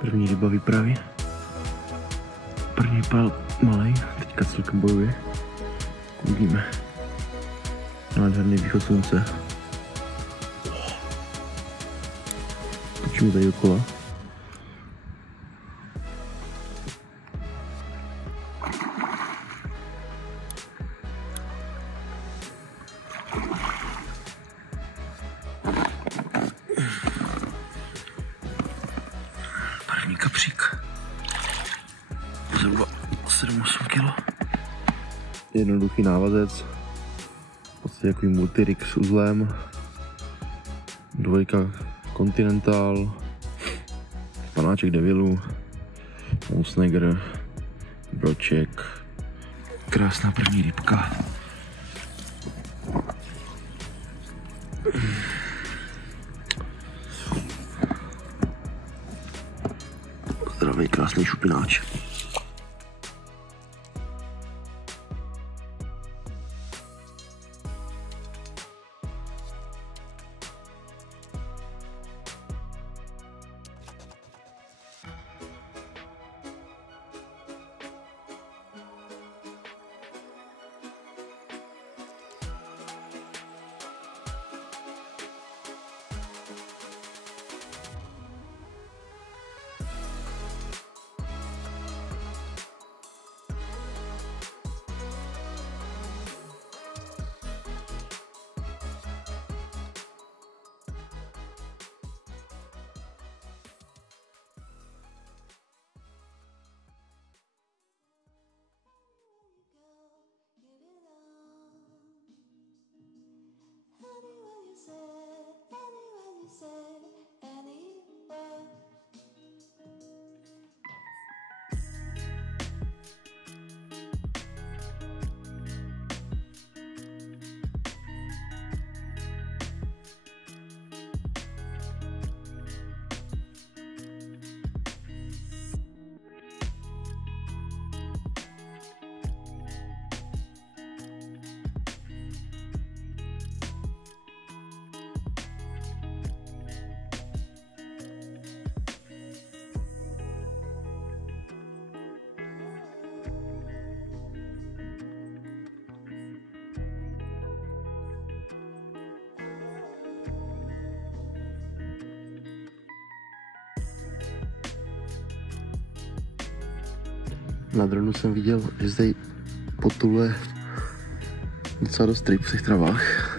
První ryba vypraví. První pál malej, teďka celkem bojuje. Uvidíme. Nádherný východ slunce. Točíme tady dokola. První kapřík. Zhruba 7-8 kg. Jednoduchý návazec. Vlastně takový multirig s uzlem. Dvojka Continental. Panáček Devilu. Monsnegr. Broček. Krásná první rybka. Zdravý, krásný šupináč. Na dronu jsem viděl, že zde potuluje docela dost ryb v těch travách,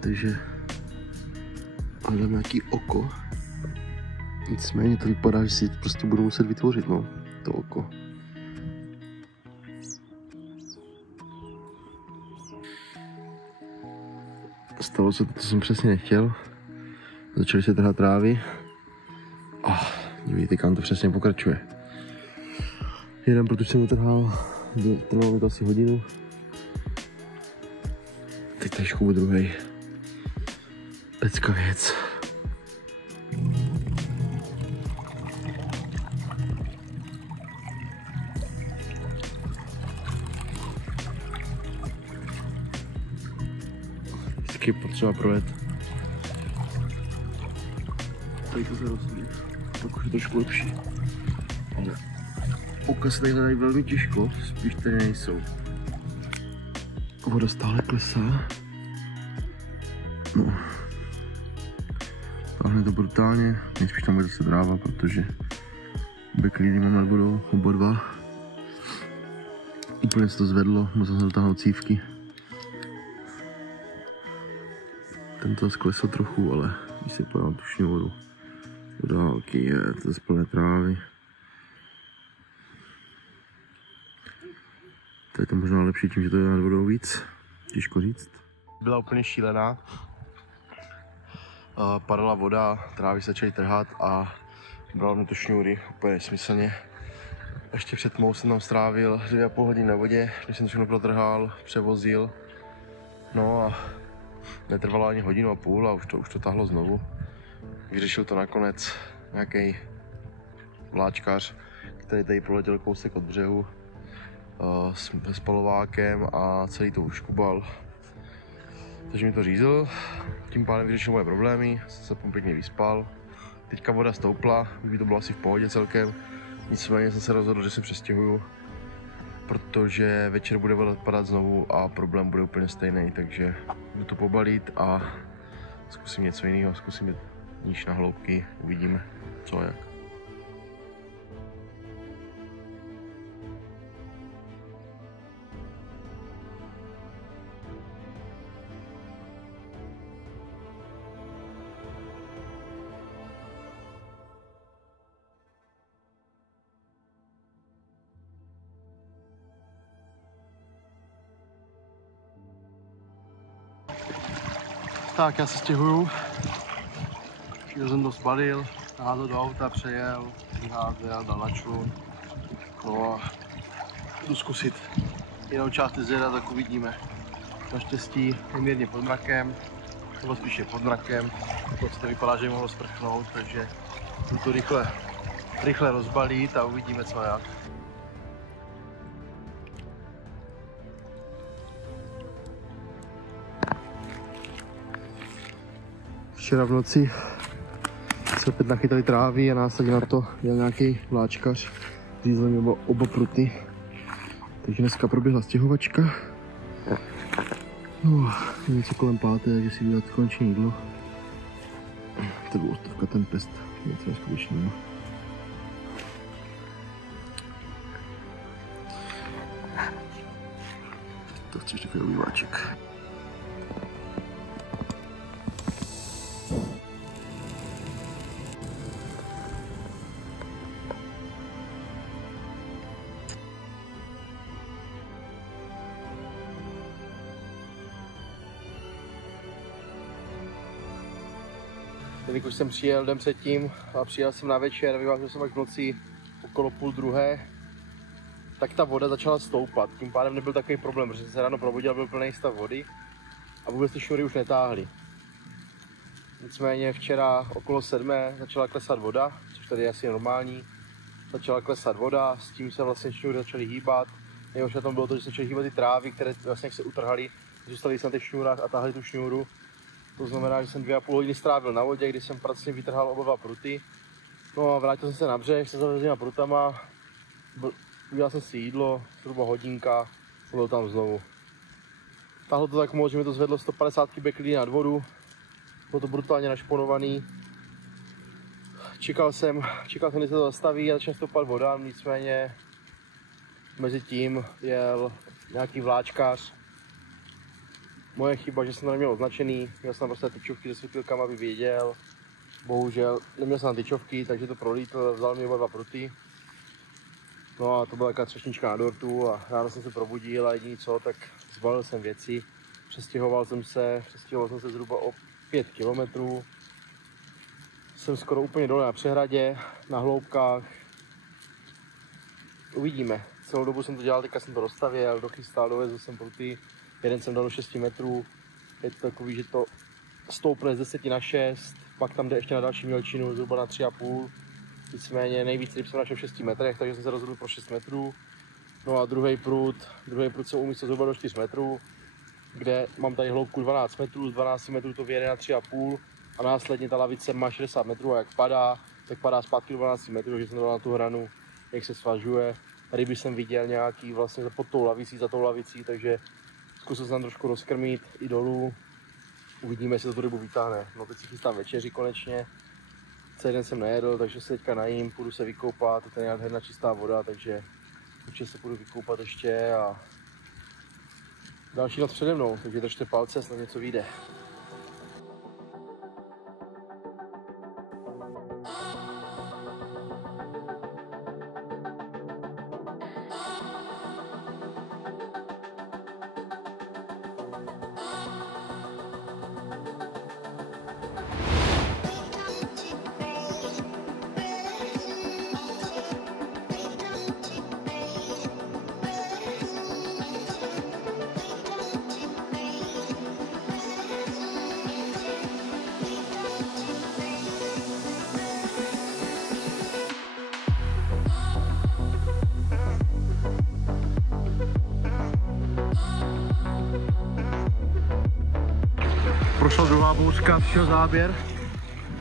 takže hledám nějaký oko. Nicméně to vypadá, že si prostě budu muset vytvořit, no, to oko. Stalo se to, co jsem přesně nechtěl. Začaly se trhat trávy. Vidíte, kam to přesně pokračuje. Jeden, protože jsem utrhal, trvalo mi to asi hodinu. Teď tady škoubu druhej. Pecka věc. Vždycky je potřeba projet. Tady to se rozumí. Tak už je trošku lepší. Ale oka se tady hledají velmi těžko, spíš tady nejsou. Voda stále klesá. No. Táhne to brutálně, nejspíš tam bude zase dráva, protože beklíny mám nad vodou, oba dva. Úplně se to zvedlo, musel jsem dotáhnout cívky. Tento sklesl trochu, ale když se pojel tušně vodu do dálky, je to zase plné trávy. To je to možná lepší tím, že to je nad vodou víc, těžko říct. Byla úplně šílená. Padala voda, trávy se začaly trhat a brala mě to šňůry, úplně nesmyslně. Ještě před tmou jsem tam strávil 2,5 hodiny na vodě, když jsem to všechno protrhal, převozil. No a netrvalo ani 1,5 hodiny a už to tahlo znovu. Vyřešil to nakonec nějaký vláčkař, který tady proletěl kousek od břehu s palovákem a celý to uškubal. Takže mi to řízl, tím pádem vyřešil moje problémy, jsem se pěkně vyspal. teďka voda stoupla, by to bylo asi v pohodě celkem. Nicméně jsem se rozhodl, že se přestěhuju, protože večer bude voda padat znovu a problém bude úplně stejný, takže jdu to pobalit a zkusím něco jiného, zkusím jít níž na hloubky, uvidíme co a jak. Tak, já se stěhuju. Všechno jsem to zbalil, naházal do auta, přejel, vyházel, dal na člun. No a jdu zkusit jinou část jezera, tak uvidíme. Naštěstí je mírně pod mrakem, nebo spíše pod mrakem. To vypadá, že mohlo sprchnout, takže jdu to rychle rozbalit a uvidíme co jak. Včera v noci se opět nachytali trávy a následně na to jel nějaký vláčkař, řízl mi oba pruty. Takže dneska proběhla stěhovačka. No, je něco kolem 5, takže si vydat konečně jídlo. To byla 100 ten pest, něco neskutečného. To chceš takový obýváček. Jelikož jsem přijel den předtím a přijel jsem na večer, vyvážel jsem až v noci okolo 1:30, tak ta voda začala stoupat. Tím pádem nebyl takový problém, protože jsem se ráno probudil, byl plný stav vody a vůbec ty šňůry už netáhly. Nicméně včera okolo 7 začala klesat voda, což tady je asi normální. Začala klesat voda, s tím se vlastně šňůry začaly hýbat. Nejhorší na tom bylo to, že se začaly hýbat ty trávy, které vlastně se utrhaly, zůstaly se na těch šňůrách a táhly tu šňůru. To znamená, že jsem 2,5 hodiny strávil na vodě, kdy jsem pracně vytrhal oba 2 pruty. No a vrátil jsem se na břeh se zavezenýma prutama. Udělal jsem si jídlo, zhruba hodinka, byl tam znovu. Tahlo to tak moc, že mi to zvedlo 150 kubek lidí nad vodu. Bylo to brutálně našponovaný. Čekal jsem, kdy se to zastaví a začne stoupat voda, nicméně mezi tím jel nějaký vláčkař. Moje chyba, že jsem to neměl označený, měl jsem prostě tyčovky se světilkama, aby věděl. Bohužel neměl jsem tyčovky, takže to prolítl, vzal mi oba 2 pruty. No a to byla taková třešnička na dortu a ráno jsem se probudil a jediný co, tak zbalil jsem věci. Přestěhoval jsem se zhruba o 5 kilometrů. Jsem skoro úplně dole na přehradě, na hloubkách. Uvidíme. Celou dobu jsem to dělal, teďka jsem to rozstavěl, dochystal, dovezl jsem pruty. Jeden jsem dal do 6 metrů, je to takový, že to stoupne z 10 na 6, pak tam jde ještě na další mělčinu, zhruba na 3,5. Nicméně nejvíc ryb jsem našel v 6 metrech, takže jsem se rozhodl pro 6 metrů. No a druhý prut jsem umístil zhruba do 4 metrů, kde mám tady hloubku 12 metrů, z 12 metrů to vyjede na 3,5 a následně ta lavice má 60 metrů a jak padá, tak padá zpátky do 12 metrů, takže jsem dal na tu hranu, jak se svažuje. Ryby jsem viděl nějaký vlastně pod tou lavicí, za tou lavicí, takže zkusil jsem trošku rozkrmit i dolů, uvidíme, jestli to tu rybu vytáhne. No teď si chystám večeři konečně, celý den jsem nejedl, takže se teďka najím, půjdu se vykoupat, to je nádherná čistá voda, takže určitě se půjdu vykoupat ještě a další noc přede mnou, takže držte palce, snad něco vyjde. Prošla druhá bouřka, přišel záběr.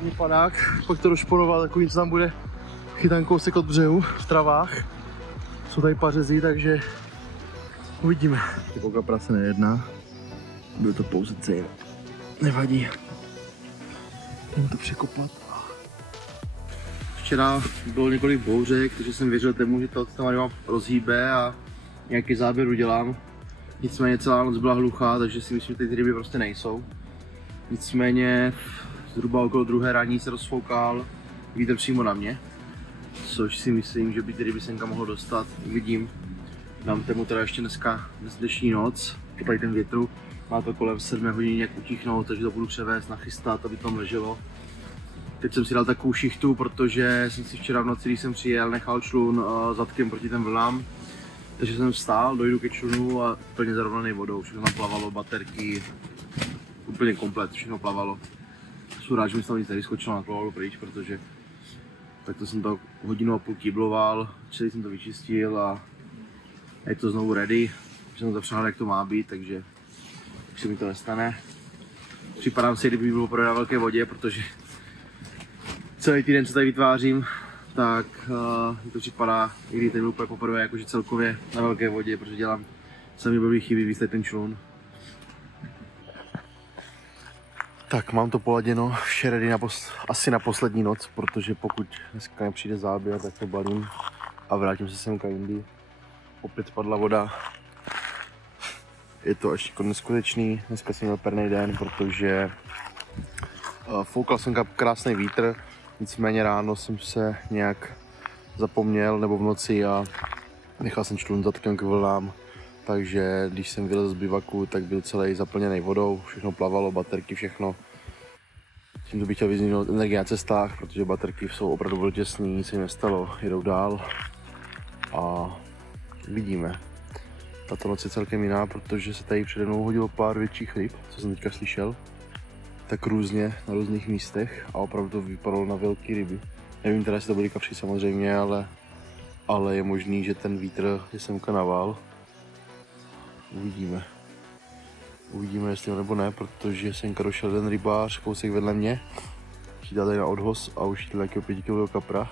první padák, pak to došponoval, takový, co tam bude chytán kousek od břehu v travách. Jsou tady pařezy, takže uvidíme. Typo kapra se nejedná, byl to pouze cejn. Nevadí. Jdeme to překopat. Včera bylo několik bouřek, takže jsem věřil tomu, že to tam ryba rozhýbe a nějaký záběr udělám. Nicméně celá noc byla hluchá, takže si myslím, že ty ryby prostě nejsou. Nicméně zhruba okolo 2. rání se rozfoukal vítr přímo na mě, což si myslím, že by ty ryby senka mohlo dostat. Uvidím. Dám tomu teda ještě dneska dnešní noc, po tady ten větru. Má to kolem 7 hodin nějak utichnout, takže to budu převést, nachystat, aby to leželo. Teď jsem si dal takovou šichtu, protože jsem si včera v noci, když jsem přijel, nechal člun zadkem proti těm vlnám. Takže jsem vstál, dojdu ke člunu a úplně zarovnaný vodou. Všechno tam plavalo, baterky, úplně komplet, všechno plavalo. Jsem rád, že mi tam nic nevyskočilo, naplavalo pryč, protože takto jsem to 1,5 hodiny kýbloval, celý jsem to vyčistil a je to znovu ready. Jsem to přehled, jak to má být, takže už se mi to nestane. Připadám si, kdyby bylo projít na velké vodě, protože celý týden, co tady vytvářím, tak mi to připadá, i když teď byl úplně poprvé, jakože celkově na velké vodě, protože dělám sami blbý chyby, víc ten člun. Tak, mám to poladěno, vše ready asi na poslední noc, protože pokud dneska nepřijde záběr, tak to balím a vrátím se semka jindy. Opět spadla voda. Je to ještě neskutečný, dneska jsem měl pernej den, protože foukal jsem krásný vítr, nicméně ráno jsem se nějak zapomněl, nebo v noci, a nechal jsem člun zadkem k vlnám, takže když jsem vylez z bivaku, tak byl celý zaplněný vodou, všechno plavalo, baterky, všechno. Tímto bych chtěl vyzvihnout energii na cestách, protože baterky jsou opravdu velmi těsný, nic se jim nestalo, jedou dál a vidíme. Tato noc je celkem jiná, protože se tady přede mnou hodilo pár větších ryb, co jsem teďka slyšel. Tak různě, na různých místech a opravdu to vypadalo na velké ryby. Nevím teda, jestli to byly kapři samozřejmě, ale je možný, že ten vítr je semka naval. Uvidíme. Uvidíme, jestli jo nebo ne, protože semka došel jeden rybář kousek vedle mě. Chytal tady na odhoz a už chytil nějakého 5 kg kapra.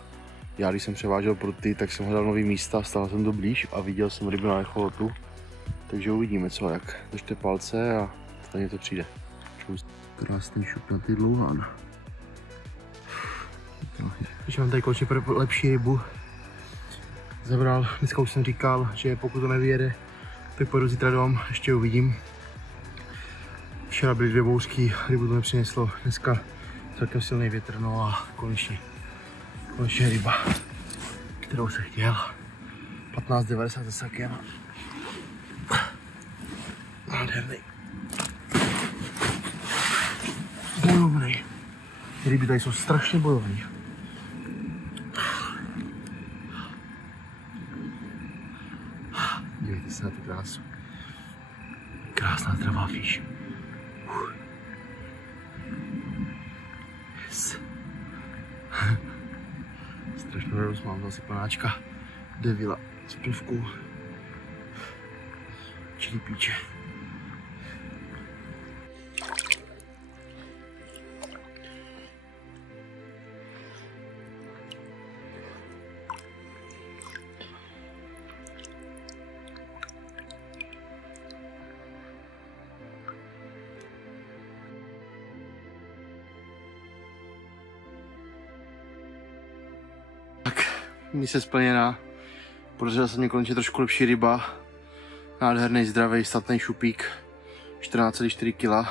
Já když jsem převážel pruty, tak jsem hledal nový místa, stál jsem to blíž a viděl jsem rybu na echolotu. Takže uvidíme co jak. Držte palce a stejně to přijde. Krásný šupnatý dlouhán. Když mám tady konečně lepší rybu. Zabral, dneska už jsem říkal, že pokud to nevyjede, tak pojedu zítra dom, ještě uvidím. Včera byly 2 bouřky, rybu to nepřineslo, dneska celkem silný větr, no a konečně ryba, kterou jsem chtěl. 15,90 za sakem. Nádherný. Bojovný. Ryby tady jsou strašně bojovný. Dívejte se na tu krásu. Krásná zdravá fiš. Yes. Strašnou radost mám, zase panáčka devila s pivkou. Čili píče. Mise splněná, podařila se mě konečně trošku lepší ryba, nádherný, zdravý, statný šupík, 14,4 kg.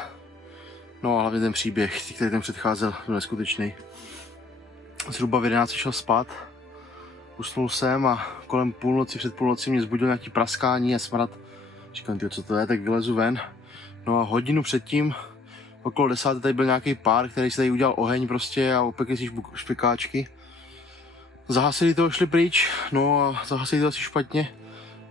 No a hlavně ten příběh, který ten předcházel, byl neskutečný. Zhruba v 11 šel spát, usnul jsem a kolem půlnoci, před půlnoci mě zbudil nějaký praskání a smrad. Říkám, tyjo, co to je, tak vylezu ven. No a hodinu předtím, okolo 10. tady byl nějaký pár, který si tady udělal oheň prostě a opekli si špekáčky. Zahasili to, šli pryč, no a zahasili to asi špatně,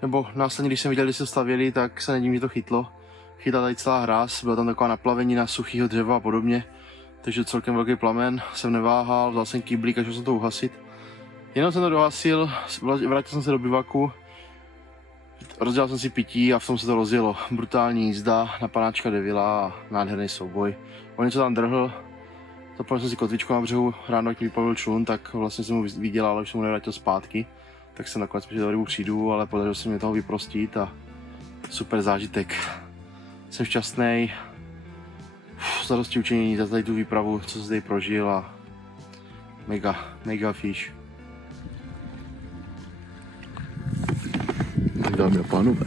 nebo následně, když jsem viděl, když se stavěli, tak se nedím, že to chytlo. Chytla tady celá hráz, byla tam taková naplavenina suchého dřeva a podobně, takže celkem velký plamen, jsem neváhal, vzal jsem kýblík a šel jsem to uhasit. Jenom jsem to dohasil, vrátil jsem se do bivaku, rozdělal jsem si pití a v tom se to rozjelo. Brutální jízda, na panáčka devila a nádherný souboj. On něco tam drhl, Zapal jsem si kotvičku na břehu, ráno jak mi vyplavil člun, tak vlastně jsem ho vydělal, ale už jsem ho nevrátil zpátky. Tak jsem nakonec přišel do rybu přijdu, ale podařilo se mi toho vyprostit a super zážitek. Jsem šťastný, zadosti učinění za tady tu výpravu, co jsem tady prožil a mega fish. Tak dámy a pánové.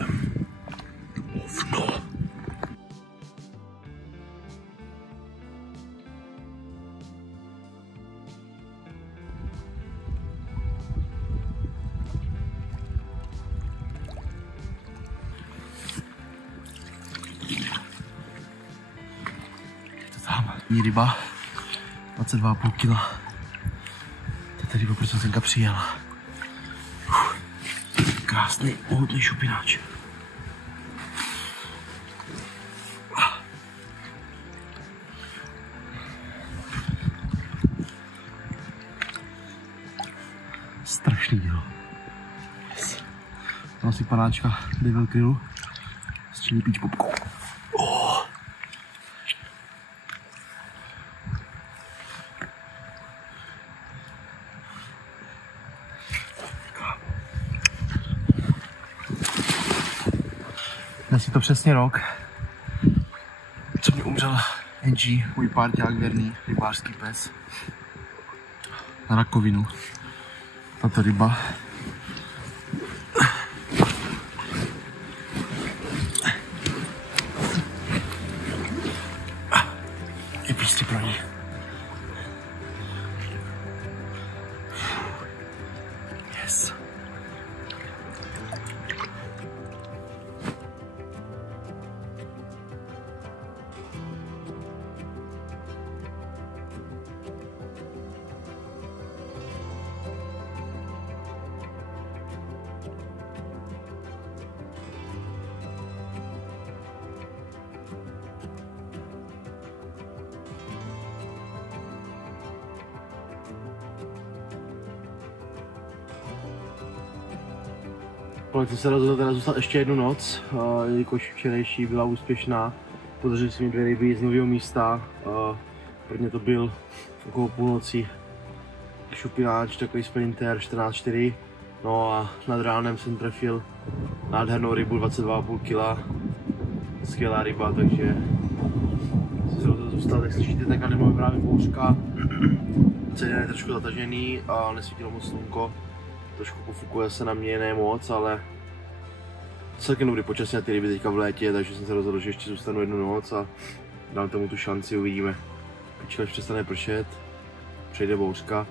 Hovno. Tam ryba, 22,5 kg. To je ryba, proč jsem senka přijel. Krásný, mohutný šupináč. Strašný dílo. Yes. Tam si panáčka Devil Krill s chili peach popkou. Oh. Dnes je to přesně rok, co mi umřel Angie, můj párťák věrný, rybářský pes, na rakovinu. Tato ryba je prostě pro ní. Yes. Konec jsem se rozhodl teda zůstat ještě jednu noc, jelikož včerejší byla úspěšná. Podařili se mi 2 ryby z nového místa. Prvně to byl okolo půlnoci šupináč, takový sprinter 14,4. No a nad ránem jsem trefil nádhernou rybu 22,5 kg. Skvělá ryba, takže jsem se rozhodl zůstat. Jak slyšíte, tak nemáme právě bouřka. Celý den je trošku zatažený a nesvítilo moc slunko. Trošku pofukuje se na mě, ne moc, ale celkem dobrý počasí na ty ryby teďka v létě, takže jsem se rozhodl, že ještě zůstanu jednu noc a dám tomu tu šanci, uvidíme. Když přestane pršet, přejde bouřka,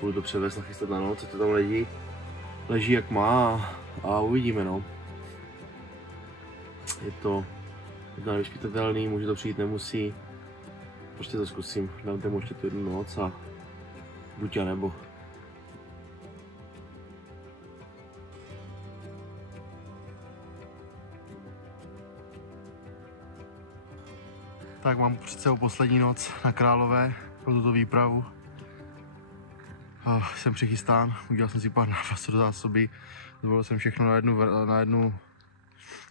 budu to převést, nachystat na noc, co to tam leží jak má a uvidíme, no. Je to nevyspytatelný, může to přijít, nemusí. Prostě to zkusím, dám tomu ještě tu jednu noc a buď a nebo. Tak mám před sebou poslední noc na Králové pro tuto výpravu. Jsem přichystán, udělal jsem si pár návazů do zásoby, zvolil jsem všechno na jednu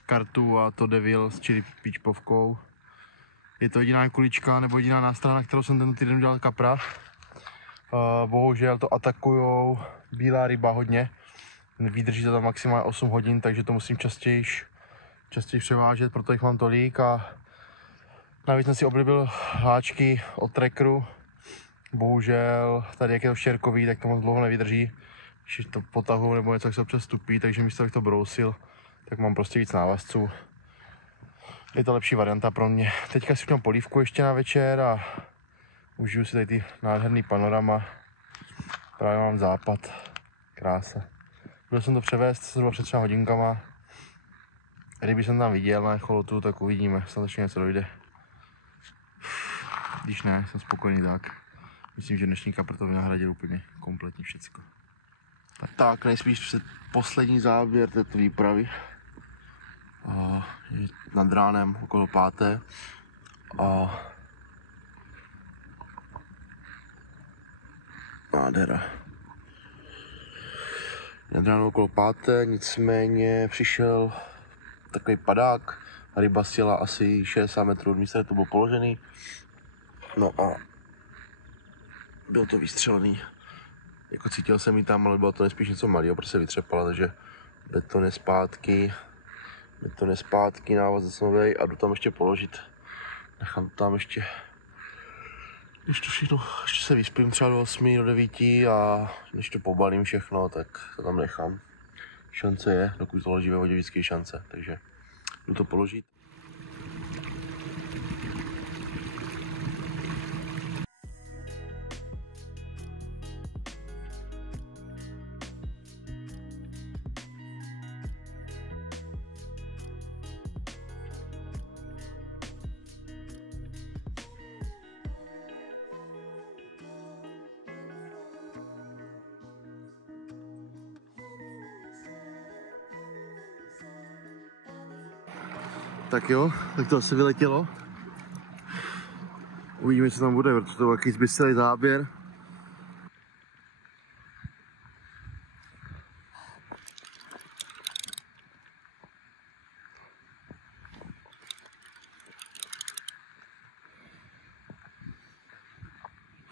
kartu a to Devil s chili peach povkou. Je to jediná kulička nebo jediná nástrana, kterou jsem tento týden udělal kapra. Bohužel to atakujou bílá ryba hodně, vydrží to tam maximálně 8 hodin, takže to musím častěji převážet, proto jich mám tolik a navíc jsem si oblíbil háčky od Trackeru. Bohužel tady jak je to štěrkový, tak to moc dlouho nevydrží, když to potahu nebo něco, jak se občas tupí, takže místo abych to brousil, tak mám prostě víc návazců. Je to lepší varianta pro mě. Teďka si udělám polívku ještě na večer a užiju si tady ty nádherný panorama. Právě mám západ. Krása. Byl jsem to převést zhruba před 3 hodinkama. Ryby jsem tam viděl na echolotu, tak uvidíme, snad ještě něco dojde. Když ne, jsem spokojený tak. Myslím, že dnešní kapr to vynahradil úplně kompletně všecko. Tak nejspíš před poslední záběr této výpravy. Je nad ránem okolo 5. Nádhera. Nad ránem okolo 5, nicméně přišel takový padák. Ryba sjela asi 60 metrů od místa, kde to bylo položený. No a bylo to vystřelený. Jako cítil jsem ji tam, ale bylo to nejspíš něco malého, protože se vytřepala, takže beton je zpátky, návazec novej a jdu tam ještě položit. Nechám tam ještě všechno, ještě se vyspím třeba do 8, do 9 a když to pobalím všechno, tak to tam nechám. Šance je, dokud to loží ve vodě, vždycky je šance, takže jdu to položit. Tak jo, tak to asi vyletělo. Uvidíme, co tam bude, protože to je jaký zbyselý záběr.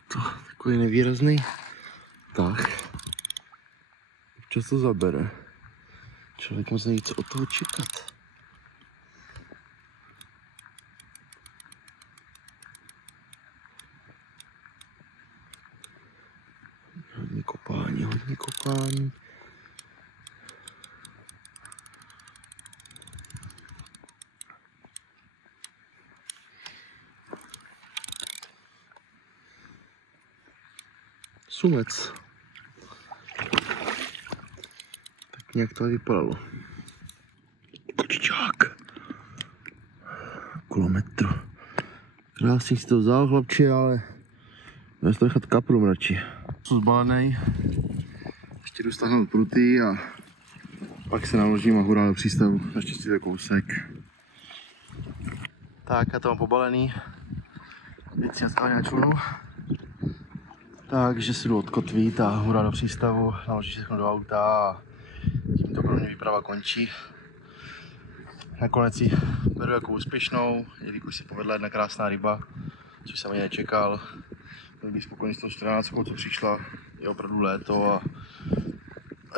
To takový nevýrazný. Tak. Občas to zabere. Člověk moc neví, co od toho čekat. Hodně kopání. Sumec. Tak nějak to vypadalo. Kočičák. Kilometr. Krásně si to vzal, chlapče, ale můžu to nechat kapru radši. Jsem zbalený. Ještě jdu stáhnout pruty a pak se naložím a hurá do přístavu. Naštěstí to kousek. Tak, já to mám pobalený. Věci nastavené na člunu. Takže si jdu odkotvít a hurá do přístavu. Naložím všechno do auta a tím to pro mě výprava končí. Nakonec ji beru jako úspěšnou, jelikož si povedla jedna krásná ryba, což jsem ani nečekal. Byl bych spokojený s tou 14, co přišla, je opravdu léto a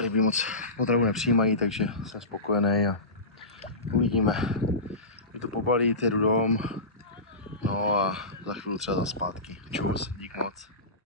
ryby moc potravu nepřijímají, takže jsem spokojený a uvidíme. Když to pobalí, jdu dom, no a za chvíli třeba zpátky. Čus, dík moc.